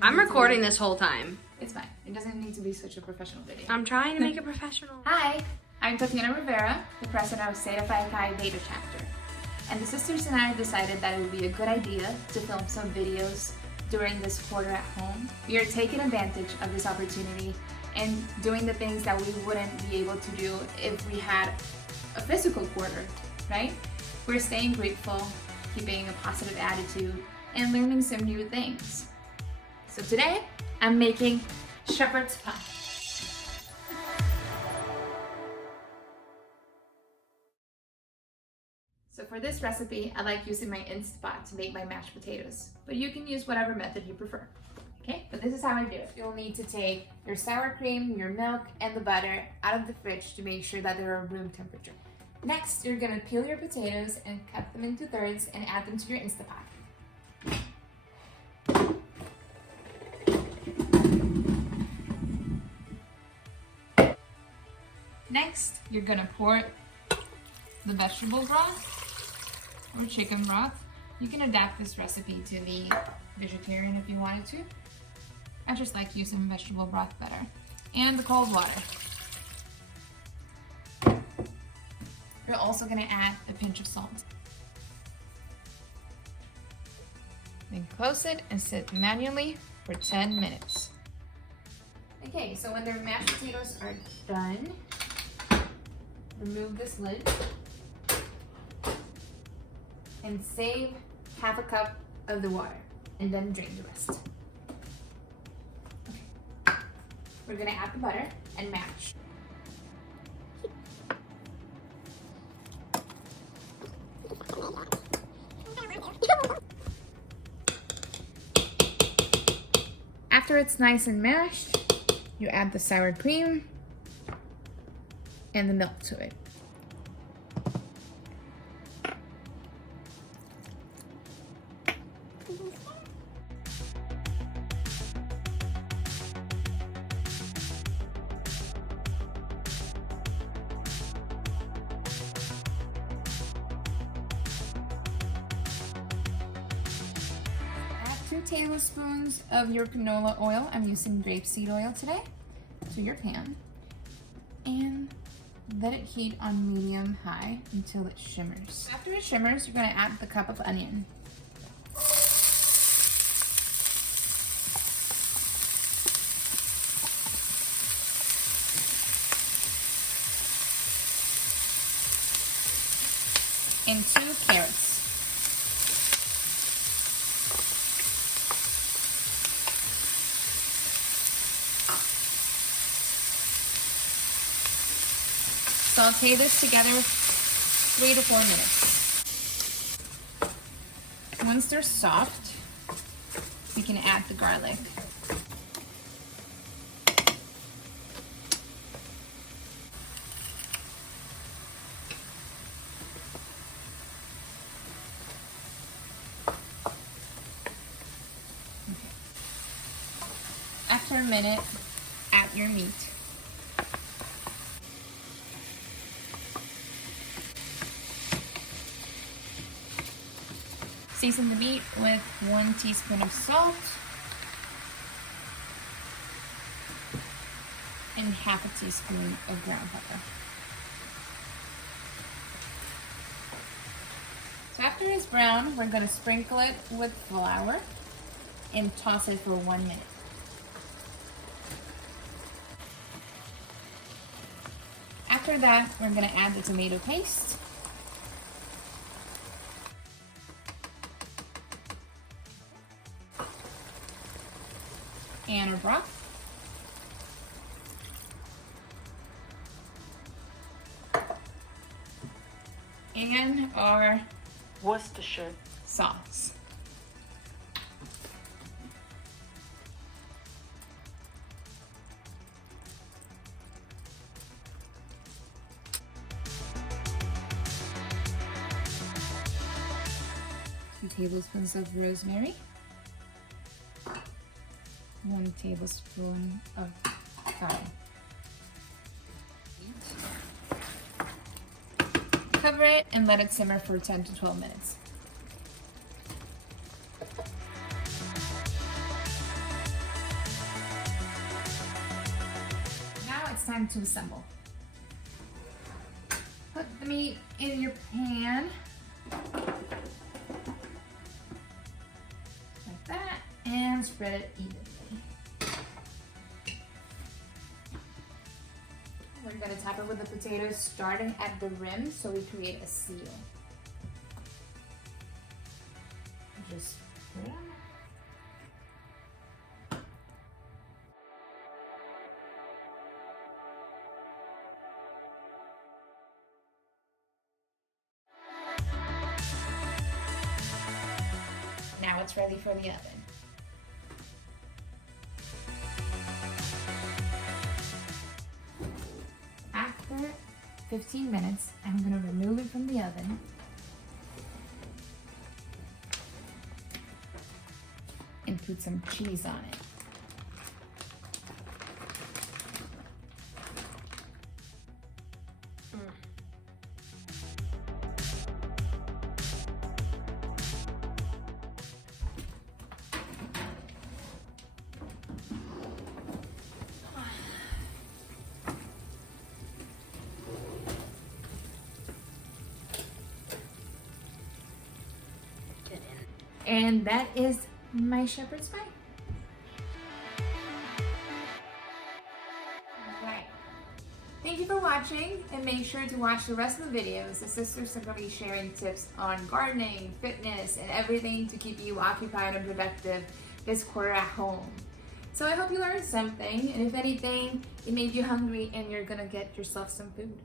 I'm recording this whole time. It's fine. It doesn't need to be such a professional video. I'm trying to make it professional. Hi, I'm Tatiana Rivera, the president of State of Kai Data Chapter. And the sisters and I decided that it would be a good idea to film some videos during this quarter at home. We are taking advantage of this opportunity and doing the things that we wouldn't be able to do if we had a physical quarter, right? We're staying grateful, keeping a positive attitude, and learning some new things. So today, I'm making shepherd's pie. So for this recipe, I like using my Instant Pot to make my mashed potatoes, but you can use whatever method you prefer. Okay, but this is how I do it. You'll need to take your sour cream, your milk, and the butter out of the fridge to make sure that they're room temperature. Next, you're gonna peel your potatoes and cut them into thirds and add them to your Instant Pot. Next, you're gonna pour the vegetable broth or chicken broth. You can adapt this recipe to be vegetarian if you wanted to. I just like using vegetable broth better. And the cold water. You're also gonna add a pinch of salt. Then close it and sit manually for 10 minutes. Okay, so when the mashed potatoes are done, remove this lid and save half a cup of the water and then drain the rest. Okay. We're gonna add the butter and mash. After it's nice and mashed, you add the sour cream and the milk to it. Add 2 tablespoons of your canola oil. I'm using grapeseed oil today to your pan. And let it heat on medium-high until it shimmers. After it shimmers, you're going to add the cup of onion. And 2 carrots. Saute this together 3 to 4 minutes. Once they're soft, you can add the garlic. Okay. After a minute, add your meat. Season the meat with 1 teaspoon of salt and half a teaspoon of ground pepper. So after it's brown, we're going to sprinkle it with flour and toss it for 1 minute. After that, we're going to add the tomato paste. And our broth. And our Worcestershire sauce. Two tablespoons of rosemary. 1 tablespoon of thyme. Cover it and let it simmer for 10 to 12 minutes. time to assemble. Put the meat in your pan. Like that, and spread it evenly. We're gonna top it with the potatoes starting at the rim so we create a seal. Just put it on. Now it's ready for the oven. After 15 minutes, I'm gonna remove it from the oven. And put some cheese on it. And that is my shepherd's pie. Alright. Thank you for watching, and make sure to watch the rest of the videos. The sisters are going to be sharing tips on gardening, fitness, and everything to keep you occupied and productive this quarter at home. So I hope you learned something, and if anything, it made you hungry and you're going to get yourself some food.